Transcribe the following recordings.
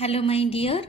Hello my dear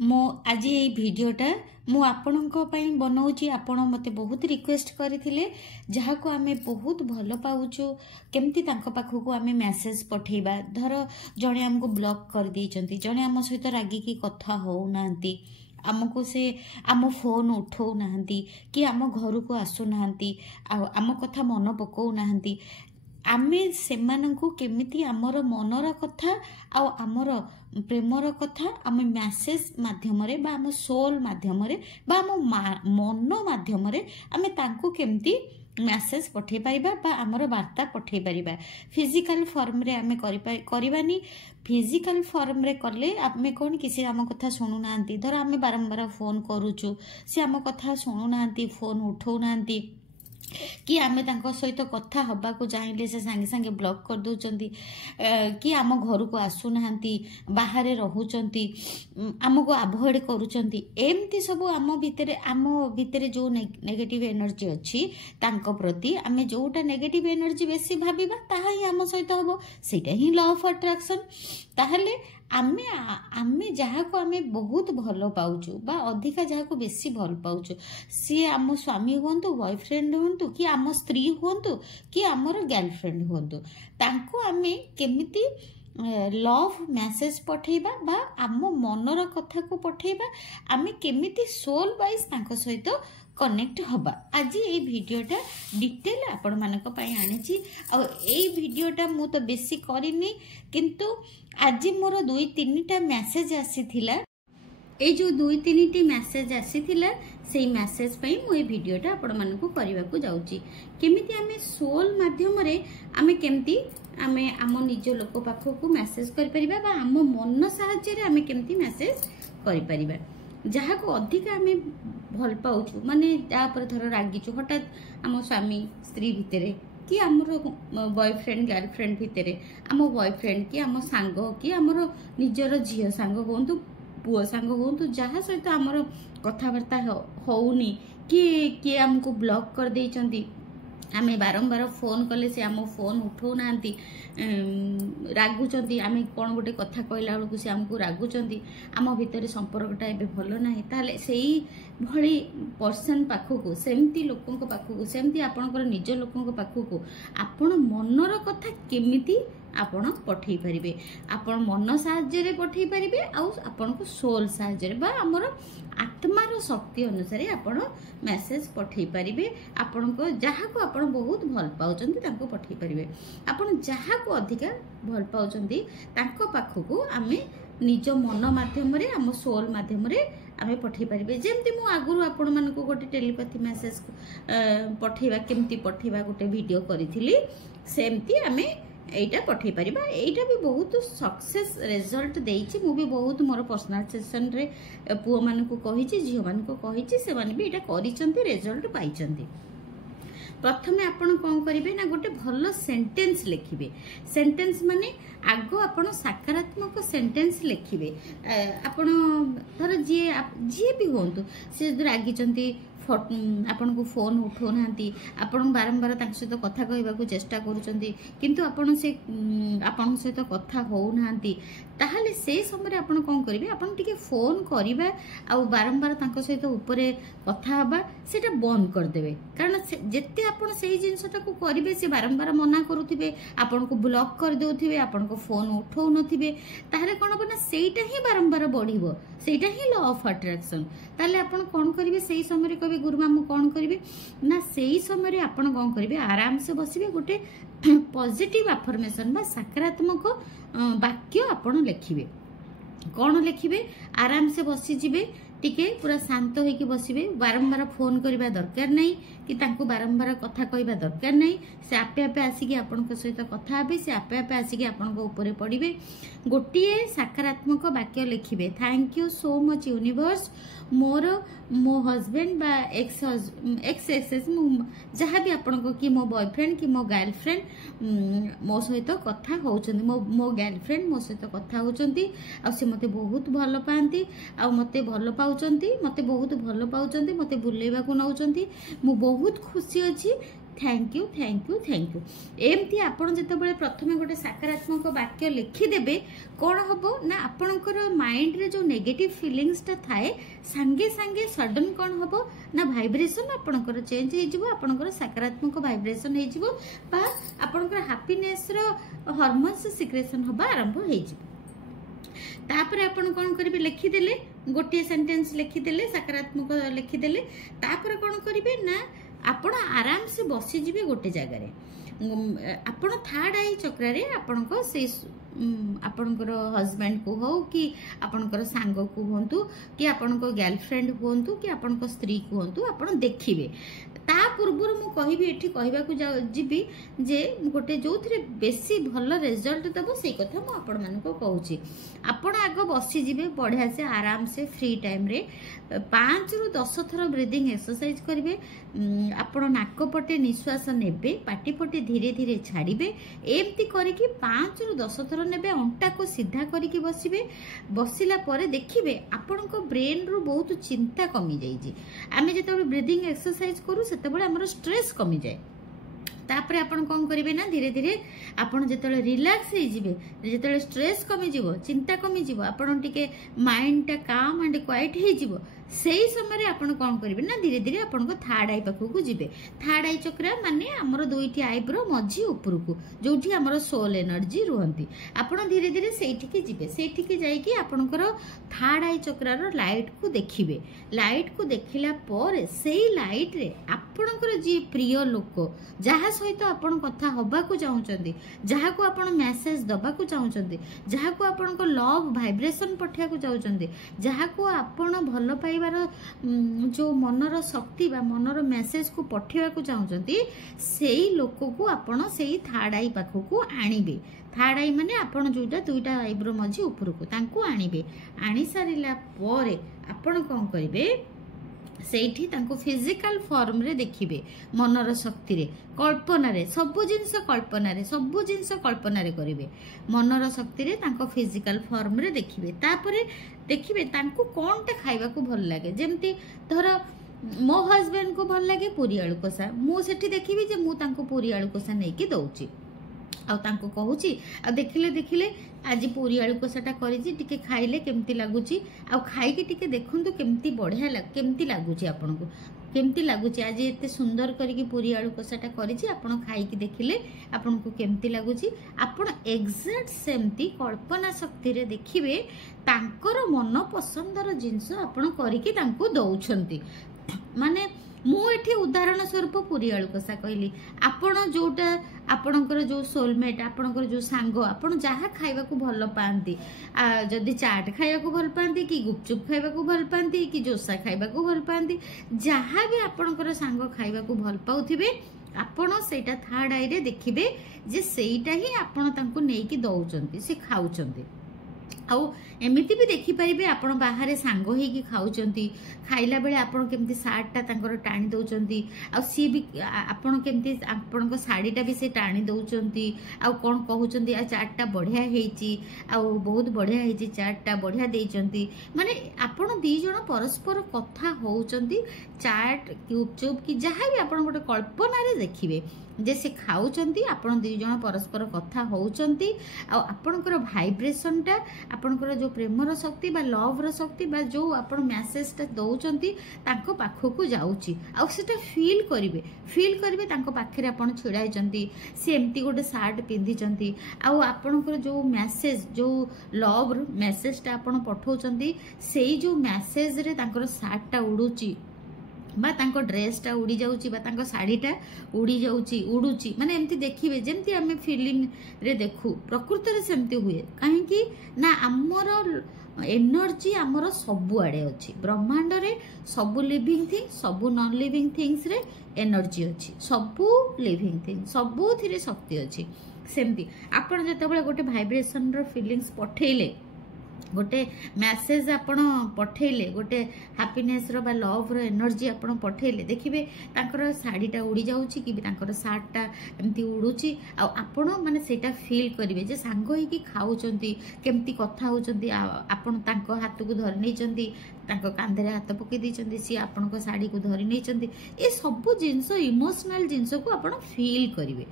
मो आज ये वीडियोटा मु आपणों बनाऊँगी आपण मते बहुत रिक्वेस्ट करथिले जहाँ को आमे बहुत भल पाउछु केमती तांको पाखु को आमे मैसेज पठेबा धर जणे हमको ब्लॉक कर देइचंती जणे हम सहित रागी की कथा हो नांती आमको से आम फोन उठौ नांती कि आम घर को आसु नांती आम कथा मन पकौ नांती आमे सेमानंकु केमिति आमर मनर कथा आ आमर प्रेमर कथा आमे मैसेज माध्यम रे बा आम सोल माध्यम रे बा आम मन माध्यम रे आमे तांको केमिति मैसेज पठे पारिबा बा आमर वार्ता पठे पारिबा फिजिकल फॉर्म रे आमे करिबानी फिजिकल फॉर्म रे करले आमे कोन किसी आम कथा सुनु नांती धर आमे बारंबार फोन करूचु से आम कथा सुनु नांती फोन उठौ नांती कि आमे तांको सहित कथा हबा को चाहिले से संगे संगे ब्लॉक कर दोचंती कि आम घर को आसु नांती बाहर रहउचंती आमको अवॉइड करूचंती एमती सब आम भितरे जो नेगेटिव एनर्जी अछि तांको प्रति आमे जोटा नेगेटिव एनर्जी बेसी भाबिबा ताहा ही आम सहित हबो सेटा ही लॉ ऑफ अट्रैक्शन ताहले आमे आमे जहाँ को आमे बहुत भल पाउछु बा अधिका जहाँ को बेसी भल पाउछु सी आम स्वामी हुंतु बॉयफ्रेंड हुंतु कि आम स्त्री हुंतु कि आमर गर्लफ्रेंड हुंतु तांको आमे केमिति लव मैसेज पठेबा बा आम मनर कथा को पठेबा आमे केमिति सोल वाइज तांको सहित कनेक्ट हबा आज ये वीडियोटा डिटेल आपण मानक पई आनिची आ ए वीडियोटा मु तो बेसी करिनी किंतु आज मोर 2-3टा मैसेज आसीथिला ए जो 2-3टी मैसेज आसीथिला सेही मैसेज पई मु ए वीडियोटा आपण मानक करबा को जाउची केमिति आमे सोल माध्यम रे आमे केमिति आमे आम निज लोक पाखो को मैसेज कर परिबा बा आम मन सहायता रे आमे केमिति मैसेज कर परिबा जहाँ को अधिक आमे भल पाउछु माने तापर धर रागिछु हठात आम स्वामी स्त्री भितरे कि आमर बॉयफ्रेंड गर्लफ्रेंड भितरे आम बॉयफ्रेंड कि आम सांग कि आमर निजर झियो सांग होंतु पुओ सांग होंतु जहाँ सहित आमर कथबार्ता होउनी कि आमको ब्लॉक कर देइचंती आमे बारंबार फोन कले से आम फोन उठौ नांती रागुचंती आमे कोन गोटे कथा कहला बेलू से आमको रागुचंती आम भितर संपर्कटा एबे भल नाही ताले सेही भली पर्सन पाखको सेमती लोकंक पाखको सेमती आपनकर निज लोकंक पाखको आपण मनर कथा केमिति आपण पठेई परिबे आपण मन साहाय्य रे पठेई परिबे आ आपण को सोल साहाय्य रे बा हमर आत्मार शक्ति अनुसार आपण मैसेज पठेई परिबे आपण को जहाँ को आपण बहुत भल पाउचंती तांको पठेई परिबे आपण जहाँ को अधिका भल पाउचंती तांको पाखको आमे निज मन माध्यम रे आम सोल माध्यम रे आमे पठेई परिबे जेमती मु आगुरु आपण मानको गोटे टेलीपैथी मैसेज पठेइबा केमती पठेइबा गोटे वीडियो करिथिली सेमती आमे एटा पठे परिबा एटा भी बहुत सक्सेस रिजल्ट देइछि मु भी बहुत मोर पर्सनल सेशन रे पुओ मान को कहिछि झियो मान को कहिछि से मान भी एटा करिसंती रिजल्ट पाइचंती प्रथमे आपण कोन करिवे ना गोटे भलो सेंटेंस लिखिबे सेंटेंस माने आगो आपण सकारात्मक सेंटेंस लिखिबे आपण धर जे भी होंतु से रागिचंती आपण को फोन उठो नांती आपण बारंबार तांक सहित कथा कहबा को चेष्टा करूचंती किंतु आपण से आपण सहित कथा हो नांती ताहले से समय आपण कोन करिवे आपण टिके फोन करिबा आ बारंबार तांक सहित ऊपरे कथा हबा सेटा बंद कर देबे कारण जेते आपण सेही जिंसटा को करिवे से बारंबार मना करूथिबे आपण को ब्लॉक कर देउथिबे आपण को फोन उठौ नथिबे ताहले कोन बना सेटा ही बारंबार बढ़िबो सेटा ही लॉ ऑफ अट्रैक्शन ताले आपण कोन करिवे सेही समय कबे गुरुमा मु कोन करिवे ना सेही समय आपण कोन करिवे आराम से बसिबे गोटे पॉजिटिव अफर्मेशन बा सकारात्मक वाक्य आपण लिखिबे कोन लिखिबे आराम से बसी जिबे टिके पूरा शांत होइकी बसिबे बारंबार फोन करबा दरकार नहीं कि तांको बारंबार कथा कहबा दरकार नहीं से आपे आपे आसीकी आपनक सहित कथा हेबे से आपे आपे आसीकी आपनक ऊपर पड़िबे गोटिए सकारात्मक वाक्य लिखिबे thank you so much universe मोर मो हस्बैंड बा एक्स जहाँ भी आपनको कि मो बॉयफ्रेंड कि मो गर्लफ्रेंड मो सहित कथा होउचंदी मो गर्लफ्रेंड मो सहित कथा होउचंदी आ से मते बहुत भल पांती आ मते भल पाउ पाउचंती मते बहुत भल पाउचंती मते बुलेबाकू नउचंती मु बहुत खुशी अछि thank you thank you thank you एमती आपण जेतेबेले प्रथमे गोटे सकारात्मक वाक्य लिखिदेबे कौन हम ना आपणकर माइंड रे जो नेगेटिव फीलिंग्स टा थाए सांगे सांगे सडन कौन हम ना वाइब्रेशन आपणकर चेंज हो जिवो आपणकर सकारात्मक वाइब्रेशन हो जिवो बा आपणकर हैप्पीनेस रो हार्मोन्स सिक्रेशन होबा आरंभ हो जिवो तापर आपण कौन करेंगे लिखिदेले गोटे सेंटेंस लिखिदेले सकारात्मक लिखिदेले तापर कौन करेंगे ना आपण आराम से बसी जिबे गोटे जगह आपण थर्ड आई चक्र रे आपण को से आपणकर हस्बैंड को हो कि आपणकर सांग को होंतु कि आपणकर गर्लफ्रेंड होंतु कि आपणकर स्त्री को होंतु आपण देखिबे ता पूर्व मु कहिबी एठी कहबाकू जिबी जे गोटे जो थरे बेसी भल रिजल्ट दबो से कथा मु आपण मान को कहूची आपण आग बसी जिबे बढ़िया से आराम से फ्री टाइम रे 5 रु 10 थर ब्रीदिंग एक्सरसाइज करिवे आपण नाक पटे निश्वास नेबे पाटी पटे धीरे धीरे छाड़िबे एमती करिकि 5 रु 10 थर नेबे अंटा को सीधा करिकि बसिबे बसिला परे देखिबे आपण को ब्रेन रु बहुत चिंता कमी जाई जी आमे जेते ब्रीदिंग एक्सरसाइज करू सेतेबेले हमर स्ट्रेस कमी जाए तापर आपण कौन करेंगे ना धीरे धीरे आपण जेतेबेले रिलैक्स हो जिवे जेतेबेले स्ट्रेस कमी जिवो चिंता कमी जिवो आपण टिके माइंड टा काम एंड क्वाइट हो जिवो सेही समय आपण कौन करेंगे ना धीरे धीरे आपण को थर्ड आई पाखक जिवे थर्ड आई चक्र माने हमर दुईटी आईब्रो मझी ऊपर को जोठी हमर सोल एनर्जी रुहंती आपण धीरे धीरे सेठी जिवे सेठी जाईकी आपणकर थर्ड आई चक्र रो लाइट को देखिबे लाइट को देखिला पर सेही लाइट रे आपणकर जी प्रिय लोक जहा सहित आपण कथा होबा को चाहुचंदी जहा को आपण मेसेज दबा को चाहुचंदी जहा को आपण को लव वाइब्रेशन पठिया को चाहुचंदी जहा को आपण भल पाइबार जो मनर शक्ति बा मनर मेसेज को पठिया को चाहुचंदी सेही लोक को आपण सेही थर्ड आई पाखो को आनिबे थर्ड आई माने आपण जोटा दुईटा आईब्रो मझी ऊपर को तांको आनिबे आनी सारिला परे आपण कोन करिवे सेठी तांको फिजिकल फॉर्म रे देखिबे मनर शक्ति रे कल्पना रे सबु जिंस कल्पना रे करिवे मनर शक्ति रे तांको फिजिकल फॉर्म रे देखिबे तापरे देखिबे तांको कोनटा खाइबा को भल लागे जेमती धर मो हस्बैंड को भल लागे पूरी आलू कसा मु सेठी देखिबी जे मु तांको पूरी आलू कसा नै कि दउची आ तांको कहूची आ देखिले आज पूरी आलू कसाटा करिछि टिके खाइले केमती लागुची आ खाइके टिके देखंतु केमती बढ़िया केमती लागुची आपनको केमती लागुची आज एते सुंदर करिके पूरी आलू कसाटा करिछि आपण खाइके देखिले आपनको केमती लागुची आपण एग्जैक्ट सेमती कल्पना शक्ति रे देखिबे तांकर मन पसंदर जिंस आपण करिके तांको दउछंती माने मु एठी उदाहरण स्वरूप पूरी आलू कसा कहली आपण जोटा आपणकर जो सोलमेट आपणकर जो सांग आपण जहा खाइबा को भल पांती जदि चाट खाइबा को भल पांती कि गुपचुप खाइबा को भल पांती कि जोसा खाइबा को भल पांती जहा भी आपणकर सांग खाइबा को भल पाउथिबे आपण सेटा थर्ड आई रे देखिबे जे सेटा ही आपण तांको नेकी दउचंती से खाउचंती आउ एमिति भी देखि परिबे आपण बाहर सांग होई कि खाउचंती खाइला बेले आपण केमती सार्ट टा तांकर टाणी दउचंती आ सी भी आपण केमती आपण को साड़ी टा भी से टाणी दउचंती आ कोन कहउचंती आ चाट टा बढ़िया हेची आ बहुत बढ़िया हेची चाट टा बढ़िया देइचंती माने आपण दी जण परस्पर कथा होउचंती चाट गुपचुप कि जहा भी आपण गोटे कल्पना रे देखिबे जे से खाउचंती आपण दी जण परस्पर कथा होउचंती आ आपणकर वाइब्रेशन टा आपणकर जो प्रेमर शक्ति बा लव र शक्ति बा जो आपण मेसेज टा दउचंती तांको पाखो को जाउची आ सेटा फील करिवे तांको पाखरे आपण छिड़ाइचंती से एम्ति गोटे शर्ट पिंधिचंती आ आपणकर जो मेसेज जो लव मेसेज टा आपण पठौचंती सेही जो मेसेज रे तांकर शर्ट टा उडुची बा तांको ड्रेस टा उड़ी जाउची बा तांको साड़ी टा उड़ी जाउची उडुची माने एम्ति देखिबे जेमति आमे फिल्म रे देखु प्रकृति रे सेमति हुए काहे कि ना हमर एनर्जी हमर सबु आडे अछि ब्रह्मांड रे सबु लिविंग थिंग सबु नॉन लिविंग थिंग्स रे एनर्जी अछि सबु लिविंग थिंग सबु थिरे शक्ति अछि सेमति आपण जेतेबेले गोटे वाइब्रेशन रो फीलिंग्स पठेले गोटे मैसेज आपण पठेले गोटे हैप्पीनेस रो बा लव रो एनर्जी आपण पठेले देखिबे तांकर साड़ीटा उड़ी जाउची कि तांकर सार्टटा एमती उडुची आ आपण माने सेटा फील करिवे जे सांग होई कि खाउचंती केमती कथा होचंती आपण तांको हाथ को धरि नैचंती तांको कांधरे हाथ पकई दैचंती सी आपण को साड़ी को धरि नैचंती ए सब जिंस इमोशनल जिंस को आपण फील करिवे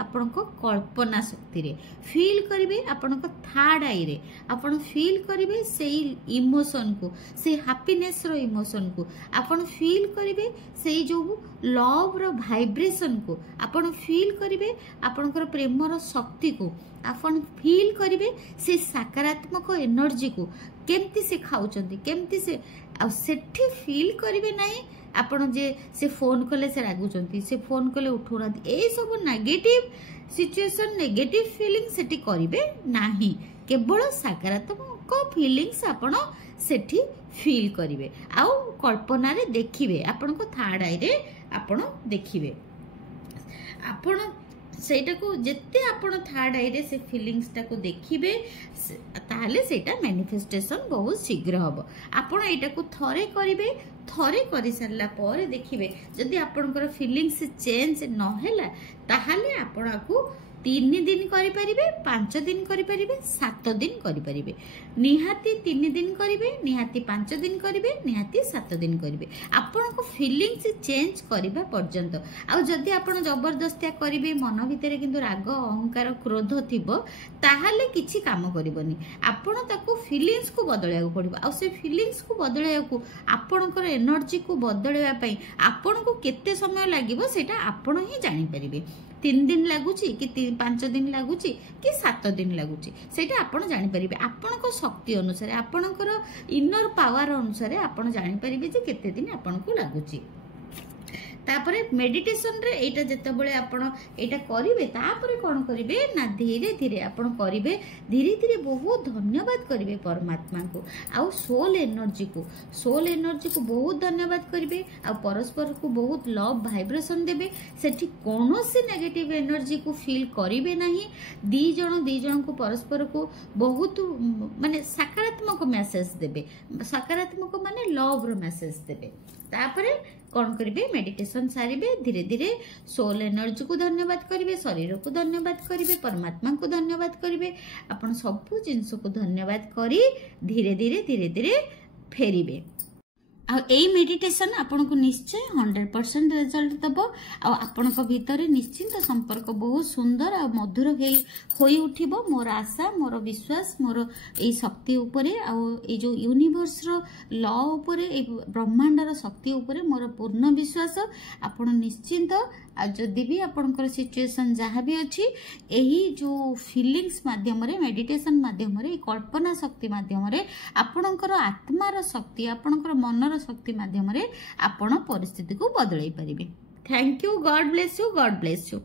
आपण को कल्पना शक्ति रे फील करिवे आपण को थर्ड आई रे आपण फील करिवे सेई इमोशन को से हैप्पीनेस रो इमोशन को आपण फील करिवे सेई जो लव रो वाइब्रेशन को आपण फील करिवे आपणकर प्रेम रो शक्ति को आपण फील करिवे से सकारात्मक एनर्जी को केमती से खाउचंती केमती से आ सेठी फील करिवे नाही आपण जे से फोन कले से रागुचंती से फोन कले उठौना ए सब नेगेटिव सिचुएशन नेगेटिव फीलिंग सेठी करिवे नाही केवल सकारात्मक फीलिंग्स आपण सेठी फील करिवे आउ कल्पना रे देखिवे आपण को थर्ड आई रे आपण देखिवे आपण सेटा को जेते आपण थर्ड आई रे से फीलिंग्स टा को देखिबे ताले सेटा मैनिफेस्टेशन बहुत शीघ्र हबो आपण एटा को थरे करिवे थरे करि सरला पर देखिबे जदि आपनकर फीलिंग्स चेंज न हैला ताहाले आपण को 3 दिन करि परिबे 5 दिन करि परिबे 7 दिन करि परिबे निहाती 3 दिन करिवे निहाती 5 दिन करिवे निहाती 7 दिन करिवे आपन को फीलिंग्स चेंज करिबा पर्यंत आ जदि आपन जबरदस्ती करिवे मन भितरे किंतु राग अहंकार क्रोध थिबो ताहाले किछि काम करिवनी आपन ताको फीलिंग्स को बदलया पड़िबो आ से फीलिंग्स को बदलया को आपनकर एनर्जी को बदलया पई आपन को केते समय लागिवो सेटा आपन ही जानि परिबे 3 दिन लगुची कि 5 दिन लगुची कि 7 दिन लगुची सेटा आपण जानि परिबे आपण को शक्ति अनुसार आपणकर इनर पावर अनुसार आपण जानि परिबे जे केते दिन आपण को लगुची तापरे मेडिटेशन रे एटा जते बळे आपण एटा करिवे तापरे कोन करिवे ना धीरे धीरे आपण करिवे धीरे धीरे बहुत धन्यवाद करिवे परमात्मा को आ सोल एनर्जी को बहुत धन्यवाद करिवे आ परस्पर को बहुत लव वाइब्रेशन देबे सेठी कोनोसी नेगेटिव एनर्जी को फील करिवे नाही दी जण को परस्पर को बहुत माने सकारात्मक मैसेज देबे सकारात्मक माने लव रो मैसेज देबे तापरे कौन करिवे मेडिटेशन सारिबे धीरे धीरे सोल एनर्जी को धन्यवाद करिवे शरीर को धन्यवाद करिवे परमात्मा को धन्यवाद करिवे आपण सब जिंस को धन्यवाद करी धीरे धीरे फेरिबे आ एई मेडिटेशन आपन को निश्चय 100% रिजल्ट दबो आ आपन को भीतर निश्चित संपर्क बहुत सुंदर आ मधुर होई उठिबो मोर आशा मोर विश्वास मोर एई शक्ति उपरे आ ए जो यूनिवर्स रो लॉ उपरे ए ब्रह्मांड रो शक्ति उपरे मोर पूर्ण विश्वास आपन निश्चित आ जदि भी आपनकर सिचुएशन जहाँ भी अच्छी यही जो फीलिंग्स माध्यम रे मेडिटेशन माध्यम रे कल्पना शक्ति माध्यम रे आपनकर आत्मार शक्ति आपनकर मनर शक्ति माध्यम रे आपण परिस्थिति को बदलाई परिबे। Thank you God bless you.